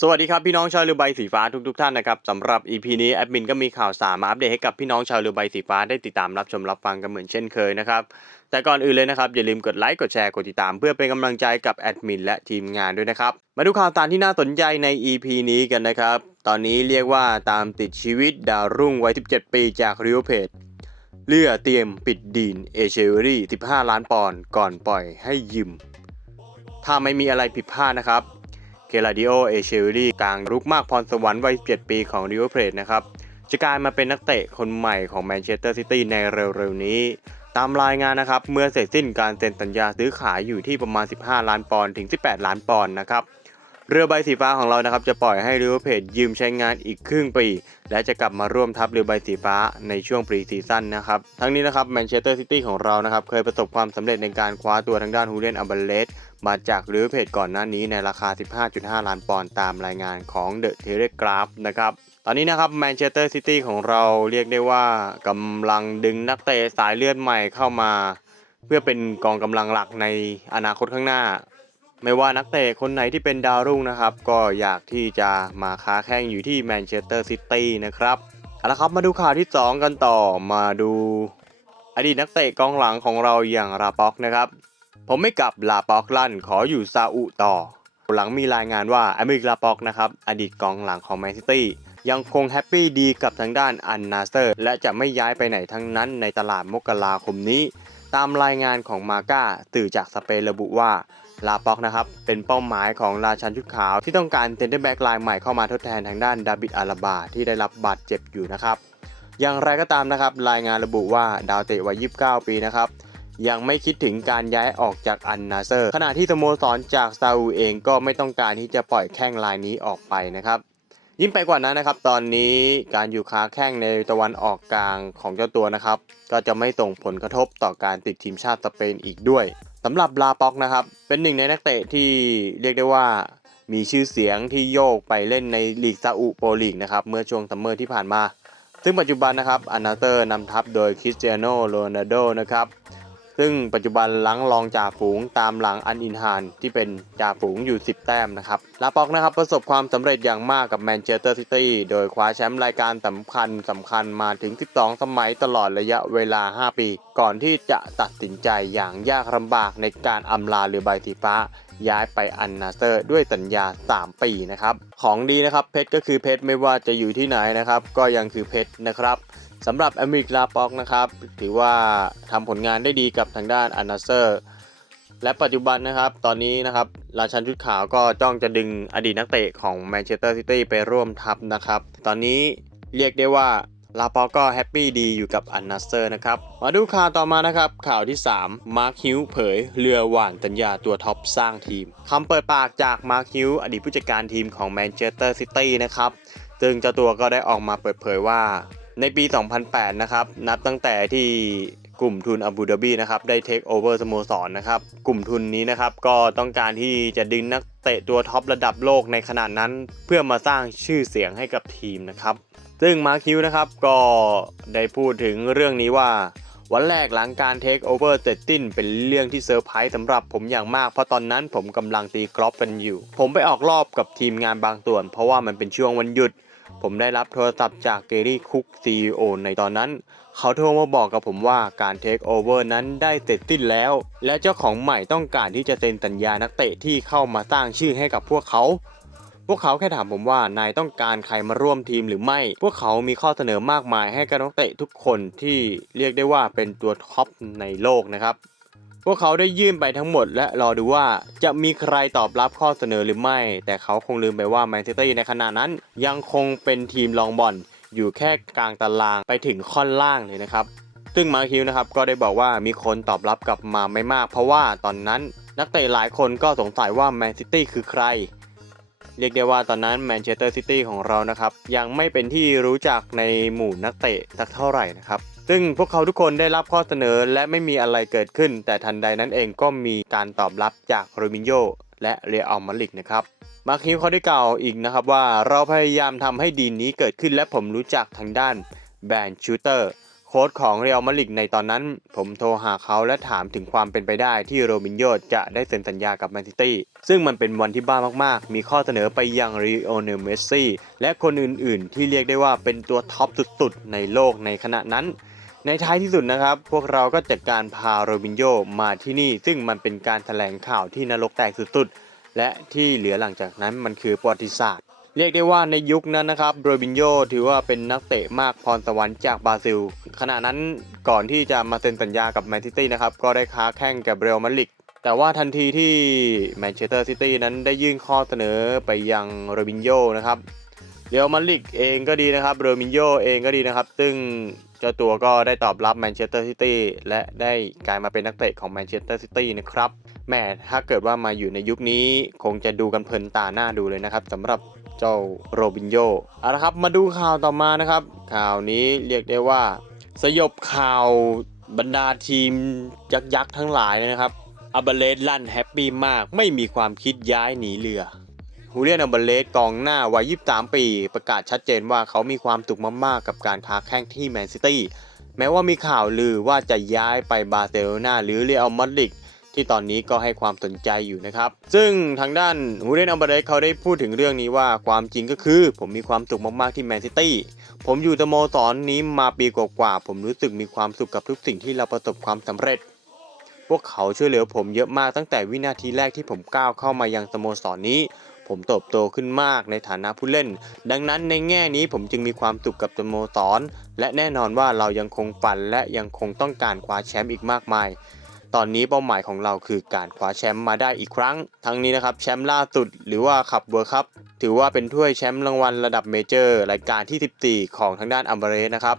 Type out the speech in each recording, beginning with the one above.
สวัสดีครับพี่น้องชาวเรือใบสีฟ้าทุกๆท่านนะครับสำหรับ EP นี้แอดมินก็มีข่าวสารมาอัปเดตให้กับพี่น้องชาวเรือใบสีฟ้าได้ติดตามรับชมรับฟังกันเหมือนเช่นเคยนะครับแต่ก่อนอื่นเลยนะครับอย่าลืมกดไลค์กดแชร์กดติดตามเพื่อเป็นกำลังใจกับแอดมินและทีมงานด้วยนะครับมาดูข่าวสารที่น่าสนใจใน EP นี้กันนะครับตอนนี้เรียกว่าตามติดชีวิตดาวรุ่งวัย 17 ปีจากริโอเพจเลือเตรียมปิดดีนเอเชอรี่ 15 ล้านปอนด์ก่อนปล่อยให้ยืมถ้าไม่มีอะไรผิดพลาดนะครับ เคลาดิโอ เอเชอรี่กลางรุกมากพรสวรรค์วัย 7 ปีของริเวอร์เพลนะครับ จะกลายมาเป็นนักเตะคนใหม่ของแมนเชสเตอร์ซิตี้ในเร็วๆนี้ ตามรายงานนะครับ เมื่อเสร็จสิ้นการเซ็นสัญญาซื้อขายอยู่ที่ประมาณ 15 ล้านปอนด์ถึง 18 ล้านปอนด์นะครับเรือใบสีฟ้าของเรานะครับจะปล่อยให้ริเวอร์เพลยืมใช้งานอีกครึ่งปี และจะกลับมาร่วมทัพเรือใบสีฟ้าในช่วงปรีซีซั่นนะครับทั้งนี้นะครับแมนเชสเตอร์ซิตี้ของเรานะครับเคยประสบความสำเร็จในการคว้าตัวทางด้านฮูเลียนอัลเบเลส มาจากริเวอเพจก่อนหน้านี้ในราคา 15.5 ล้านปอนด์ตามรายงานของ The Telegraph นะครับตอนนี้นะครับแมนเชสเตอร์ซิตี้ของเราเรียกได้ว่ากำลังดึงนักเตะสายเลือดใหม่เข้ามา เพื่อเป็นกองกำลังหลักในอนาคตข้างหน้า ไม่ว่านักเตะคนไหนที่เป็นดาวรุ่งนะครับ ก็อยากที่จะมาค้าแข่งอยู่ที่แมนเชสเตอร์ซิตี้นะครับเอาละครับมาดูข่าวที่ 2 กันต่อมาดู อดีตนักเตะกองหลังของเราอย่างราป็อกนะครับ ผมไม่กลับลาปอกลั่นขออยู่ซาอุต่อ หลังมีรายงานว่าอเมริกลาปอกนะครับ อดีตกองหลังของแมนซิตี้ยังคงแฮปปี้ดีกับทางด้านอันนาเซอร์ และจะไม่ย้ายไปไหนทั้งนั้นในตลาดมกราคมนี้ ตามรายงานของมาก้าสื่อจากสเปนระบุว่าลาปอกนะครับ เป็นเป้าหมายของราชันชุดขาวที่ต้องการเซนเตอร์แบ็กไลน์ใหม่เข้ามาทดแทนทางด้านดาบิดอาราบาที่ได้รับบาดเจ็บอยู่นะครับ อย่างไรก็ตามนะครับ รายงานระบุว่าดาวเตะวัย 29 ปีนะครับ ยังไม่คิดถึงการย้ายออกจากอันนาเซอร์ ขณะที่สโมสรจากซาอุเองก็ไม่ต้องการที่จะปล่อยแข้งลายนี้ออกไปนะครับ ยิ่งไปกว่านั้นนะครับ ตอนนี้การอยู่ค้าแข้งในตะวันออกกลางของเจ้าตัวนะครับ ก็จะไม่ส่งผลกระทบต่อการติดทีมชาติสเปนอีกด้วยสำหรับลาป็อกนะครับ เป็นหนึ่งในนักเตะที่เรียกได้ว่ามีชื่อเสียงที่โยกไปเล่นในลีกซาอุโปลีกนะครับเมื่อช่วงซัมเมอร์ที่ผ่านมา ซึ่งปัจจุบันนะครับอันนาเตอร์นำทัพโดยคริสเตียโนโรนัลโดนะครับ ซึ่งปัจจุบันหลังรองจ่าฝูงตามหลังอันอินฮานที่เป็นจ่าฝูงอยู่ 10 แต้มนะครับ ลาปอกนะครับประสบความสำเร็จอย่างมากกับแมนเชสเตอร์ซิตี้ โดยคว้าแชมป์รายการสำคัญสำคัญมาถึง 12 สมัยตลอดระยะเวลา 5 ปี ก่อนที่จะตัดสินใจอย่างยากลำบากในการอำลาเรือใบสีฟ้าย้ายไปอันนาเซอร์ด้วยสัญญา 3 ปีนะครับ ของดีนะครับเพชรก็คือเพชรไม่ว่าจะอยู่ที่ไหนนะครับ ก็ยังคือเพชรนะครับ สำหรับอเมริกลาป็อกนะครับ ถือว่าทำผลงานได้ดีกับทางด้านอันนาเซอร์ และปัจจุบันนะครับ ตอนนี้นะครับ ราชันชุดขาวก็จ้องจะดึงอดีตนักเตะของแมนเชสเตอร์ซิตี้ไปร่วมทัพนะครับ ตอนนี้เรียกได้ว่าลาปอก็แฮปปี้ดีอยู่กับอันนาเซอร์นะครับ มาดูข่าวต่อมานะครับ ข่าวที่ 3 มาร์คฮิวเผย เรือหว่านสัญญาตัวท็อปสร้างทีมคำเปิดปากจากมาร์คฮิวอดีตผู้จัดการทีมของแมนเชสเตอร์ซิตี้นะครับซึ่งเจ้าตัวก็ได้ออกมาเปิดเผยว่า ในปี 2008 นะครับ นับตั้งแต่ที่กลุ่มทุนอาบูดาบีนะครับได้เทคโอเวอร์สโมสรนะครับ กลุ่มทุนนี้นะครับก็ต้องการที่จะดึงนักเตะตัวท็อประดับโลกในขนาดนั้น เพื่อมาสร้างชื่อเสียงให้กับทีมนะครับ ซึ่งมาร์คิวนะครับก็ได้พูดถึงเรื่องนี้ว่า วันแรกหลังการเทคโอเวอร์เสร็จสิ้นเป็นเรื่องที่เซอร์ไพรส์สำหรับผมอย่างมาก เพราะตอนนั้นผมกำลังตีกรอฟกันอยู่ ผมไปออกรอบกับทีมงานบางส่วน เพราะว่ามันเป็นช่วงวันหยุด ผมได้รับโทรศัพท์จากเกรี่คุก CEO ในตอนนั้น เขาโทรมาบอกกับผมว่าการเทคโอเวอร์นั้นได้เสร็จสิ้นแล้ว และเจ้าของใหม่ต้องการที่จะเซ็นสัญญานักเตะที่เข้ามาสร้างชื่อให้กับพวกเขา พวกเขาแค่ถามผมว่านายต้องการใครมาร่วมทีมหรือไม่ พวกเขามีข้อเสนอมากมายให้กับนักเตะทุกคนที่เรียกได้ว่าเป็นตัวท็อปในโลกนะครับ พวกเขาได้ยื่นไปทั้งหมดและรอดูว่าจะมีใครตอบรับข้อเสนอหรือไม่ แต่เขาคงลืมไปว่าแมนซิตี้ในขณะนั้น ยังคงเป็นทีมรองบอลอยู่แค่กลางตารางไปถึงค่อนล่างเลยนะครับ ซึ่งมาคิวนะครับก็ได้บอกว่ามีคนตอบรับกลับมาไม่มาก เพราะว่าตอนนั้นนักเตะหลายคนก็สงสัยว่าแมนซิตี้คือใคร เรียกได้ว่าตอนนั้นแมนเชสเตอร์ซิตี้ของเรานะครับยังไม่เป็นที่รู้จักในหมู่นักเตะสักเท่าไหร่นะครับ ซึ่งพวกเขาทุกคนได้รับข้อเสนอและไม่มีอะไรเกิดขึ้น แต่ทันใดนั้นเองก็มีการตอบรับจากโรมินโญและเรอัลมาดริดนะครับ มาร์คิวเขาได้กล่าวอีกนะครับว่าเราพยายามทำให้ดีนี้เกิดขึ้นและผมรู้จักทางด้านแบรนด์ชูเตอร์คค้ชของเรอัลมาดริดในตอนนั้น ผมโทรหาเขาและถามถึงความเป็นไปได้ที่โรบินโญจะได้เซ็นสัญญากับแมนซิตี้ซึ่งมันเป็นวันที่บ้ามากๆ มีข้อเสนอไปยังริโอเนลเมสซี่และคนอื่นๆ ที่เรียกได้ว่าเป็นตัวท็อปสุดๆในโลกในขณะนั้น ในท้ายที่สุดนะครับ พวกเราก็จัดการพาโรบินโญมาที่นี่ ซึ่งมันเป็นการแถลงข่าวที่นรกแตกสุดๆ และที่เหลือหลังจากนั้นมันคือประวัติศาสตร์ เรียกได้ว่าในยุคนั้นนะครับโรบินโญถือว่าเป็นนักเตะมากพรสวรรค์จากบราซิล ขณะนั้นก่อนที่จะมาเซ็นสัญญากับแมนซิตี้นะครับก็ได้ค้าแข่งกับเรอัลมาดริดแต่ว่าทันทีที่แมนเชสเตอร์ซิตี้นั้นได้ยื่นข้อเสนอไปยังโรบินโญนะครับเรอัลมาดริดเองก็ดีนะครับโรบินโญเองก็ดีนะครับ ซึ่ง เจ้าตัวก็ได้ตอบรับแมนเชสเตอร์ซิตี้และได้กลายมาเป็นนักเตะของแมนเชสเตอร์ซิตี้นะครับแม่ถ้าเกิดว่ามาอยู่ในยุคนี้คงจะดูกันเพลินตาหน้าดูเลยนะครับสำหรับเจ้าโรบินโญเอาละครับมาดูข่าวต่อมานะครับ ข่าวนี้เรียกได้ว่า สยบข่าวบรรดาทีมยักษ์ทั้งหลายนะครับอเบเลสลั่นแฮปปี้มากไม่มีความคิดย้ายหนีเรือ ฮูเลียนอับเบเลสกองหน้าวัย 23 ปี ประกาศชัดเจนว่าเขามีความสุขมากๆ กับการค้าแข่งที่แมนซิตี้ แม้ว่ามีข่าวลือว่าจะย้ายไปบาร์เซโลนาหรือเรอัลมาดริดที่ตอนนี้ก็ให้ความสนใจอยู่นะครับ ซึ่งทางด้านฮูเรนอัลเบเรสเขาได้พูดถึงเรื่องนี้ว่าความจริงก็คือ ผมมีความสุขมากๆที่แมนซิตี้ ผมอยู่สโมสรนี้มาปีกว่าๆ ผมรู้สึกมีความสุขกับทุกสิ่งที่เราประสบความสำเร็จ พวกเขาช่วยเหลือผมเยอะมากตั้งแต่วินาทีแรกที่ผมก้าวเข้ามายังสโมสรนี้ ผมเติบโตขึ้นมากในฐานะผู้เล่น ดังนั้นในแง่นี้ผมจึงมีความสุขกับสโมสร และแน่นอนว่าเรายังคงฝันและยังคงต้องการคว้าแชมป์อีกมากมาย ตอนนี้เป้าหมายของเราคือการคว้าแชมป์มาได้อีกครั้ง ทั้งนี้นะครับแชมป์ล่าสุดหรือว่าขับเวิร์คัพถือว่าเป็นถ้วยแชมป์รางวัลระดับเมเจอร์รายการที่ 14 ของทางด้านอัมเบเรสนะครับ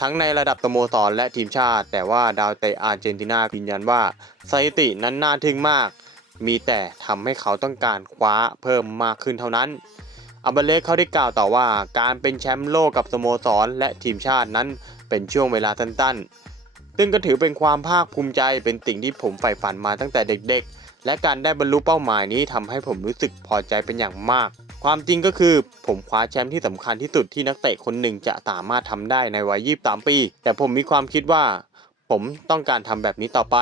ทั้งในระดับสโมสรและทีมชาติ แต่ว่าดาวเตะอาร์เจนตินายืนยันว่าสถิตินั้นน่าทึ่งมาก มีแต่ทำให้เขาต้องการคว้าเพิ่มมากขึ้นเท่านั้นอัมเบเลสเขาได้กล่าวต่อว่าการเป็นแชมป์โลกกับสโมสร และทีมชาตินั้นเป็นช่วงเวลาสั้นๆ ซึ่งก็ถือเป็นความภาคภูมิใจเป็นสิ่งที่ผมใฝ่ฝันมาตั้งแต่เด็กๆ และการได้บรรลุเป้าหมายนี้ทำให้ผมรู้สึกพอใจเป็นอย่างมาก ความจริงก็คือผมคว้าแชมป์ที่สำคัญที่สุดที่นักเตะคนหนึ่งจะสามารถทำได้ในวัย 23 ปี แต่ผมมีความคิดว่า ผมต้องการทำแบบนี้ต่อไป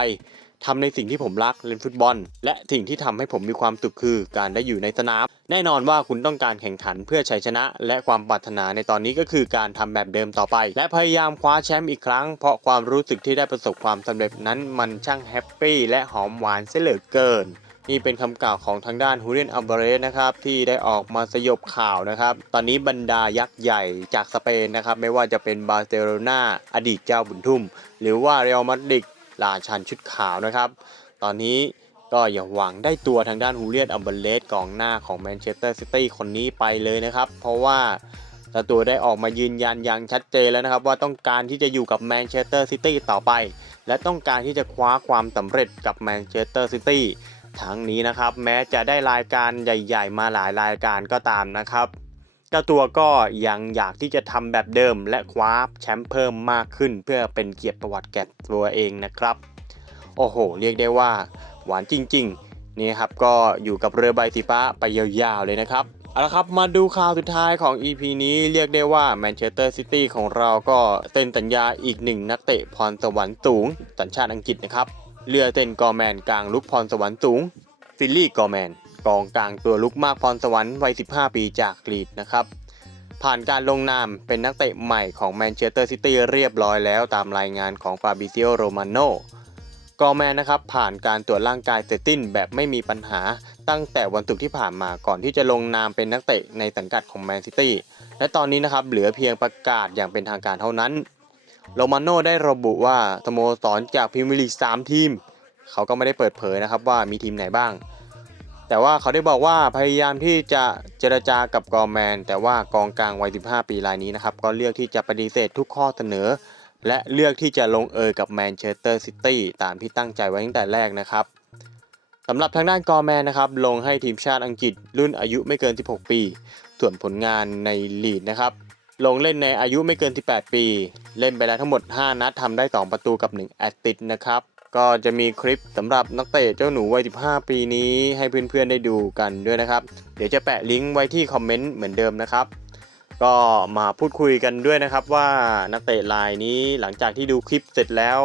ทำในสิ่งที่ผมรักเล่นฟุตบอล และสิ่งที่ทำให้ผมมีความสุขคือการได้อยู่ในสนาม แน่นอนว่าคุณต้องการแข่งขันเพื่อชัยชนะ และความปรารถนาในตอนนี้ก็คือการทำแบบเดิมต่อไป และพยายามคว้าแชมป์อีกครั้ง เพราะความรู้สึกที่ได้ประสบความสำเร็จนั้นมันช่างแฮปปี้และหอมหวานเสียเหลือเกินนี่เป็นคำกล่าวของทางด้านฮูเรียนอัลเบเรสนะครับที่ได้ออกมาสยบข่าวนะครับ ตอนนี้บรรดายักษ์ใหญ่จากสเปนนะครับ ไม่ว่าจะเป็นบาร์เซโลนาอดีตเจ้าบุญทุ่ม หรือว่าเรอัลมาดริด ราชันชุดขาวนะครับ ตอนนี้ก็อย่าหวังได้ตัวทางด้านฮูเลียนอัมเบเลสกองหน้าของแมนเชสเตอร์ซิตี้คนนี้ไปเลยนะครับ เพราะว่าตัวได้ออกมายืนยันอย่างชัดเจนแล้วนะครับ ว่าต้องการที่จะอยู่กับแมนเชสเตอร์ซิตี้ต่อไป และต้องการที่จะคว้าความสำเร็จกับแมนเชสเตอร์ซิตี้ทั้งนี้นะครับ แม้จะได้รายการใหญ่ ๆ มาหลายรายการก็ตามนะครับ จ้าตัวก็ยังอยากที่จะทำแบบเดิม และคว้าแชมป์เพิ่มมากขึ้น เพื่อเป็นเกียรติประวัติแก่ตัวเองนะครับ โอ้โห เรียกได้ว่า หวานจริงๆ นี่ครับก็อยู่กับเรือใบสีฟ้าไปยาวๆเลยนะครับเอาละครับมาดูข่าวสุดท้ายของ EP นี้เรียกได้ว่าแมนเชสเตอร์ซิตี้ของเราก็เซ็นสัญญาอีกหนึ่งนักเตะพรสวรรค์สูงสัญชาติอังกฤษนะครับเรือเต้นกอร์แมนกลางลุกพรสวรรค์สูงฟิลลี่กอร์แมน กองกลางตัวลุกมากพรสวรรค์วัย 15 ปีจากลีดนะครับผ่านการลงนามเป็นนักเตะใหม่ของแมนเชสเตอร์ซิตี้เรียบร้อยแล้วตามรายงานของฟาบิซิโอโรมาโนกอร์แมนนะครับผ่านการตรวจร่างกายเสร็จสิ้นแบบไม่มีปัญหาตั้งแต่วันศุกร์ที่ผ่านมาก่อนที่จะลงนามเป็นนักเตะในสังกัดของแมนซิตี้และตอนนี้นะครับเหลือเพียงประกาศอย่างเป็นทางการเท่านั้น โรมาโน่ได้ระบุว่าสโมสรจากพรีเมียร์ลีก3ทีม เขาก็ไม่ได้เปิดเผยนะครับว่ามีทีมไหนบ้าง แต่ว่าเขาได้บอกว่าพยายามที่จะเจรจากับกอแมน แต่ว่ากองกลางวัย 15 ปีรายนี้นะครับก็เลือกที่จะปฏิเสธทุกข้อเสนอ และเลือกที่จะลงเอยกับแมนเชสเตอร์ซิตี้ตามที่ตั้งใจไว้ตั้งแต่แรกนะครับสำหรับทางด้านกอแมนนะครับลงให้ทีมชาติอังกฤษรุ่นอายุไม่เกิน 16 ปี ส่วนผลงานในลีดนะครับลงเล่นในอายุไม่เกิน 18 ปี เล่นไปแล้วทั้งหมด 5 นัดทำได้ 2 ประตูกับ 1 แอสซิสต์นะครับ ก็จะมีคลิปสำหรับนักเตะเจ้าหนูวัย 15 ปีนี้ให้เพื่อนๆได้ดูกันด้วยนะครับ เดี๋ยวจะแปะลิงก์ไว้ที่คอมเมนต์เหมือนเดิมนะครับ ก็มาพูดคุยกันด้วยนะครับว่านักเตะรายนี้หลังจากที่ดูคลิปเสร็จแล้ว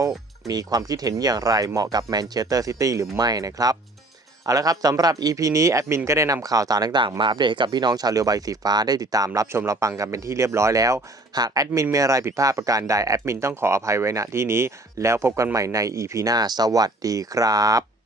มีความคิดเห็นอย่างไรเหมาะกับแมนเชสเตอร์ซิตี้หรือไม่นะครับ เอาละครับสำหรับ EP นี้แอดมินก็ได้นำข่าวสารต่างๆ มาอัปเดตให้กับพี่น้องชาวเรือใบสีฟ้าได้ติดตามรับชมรับฟังกันเป็นที่เรียบร้อยแล้ว หากแอดมินมีอะไรผิดพลาดประการใดแอดมินต้องขออภัยไว้ณที่นี้ แล้วพบกันใหม่ใน EP หน้า สวัสดีครับ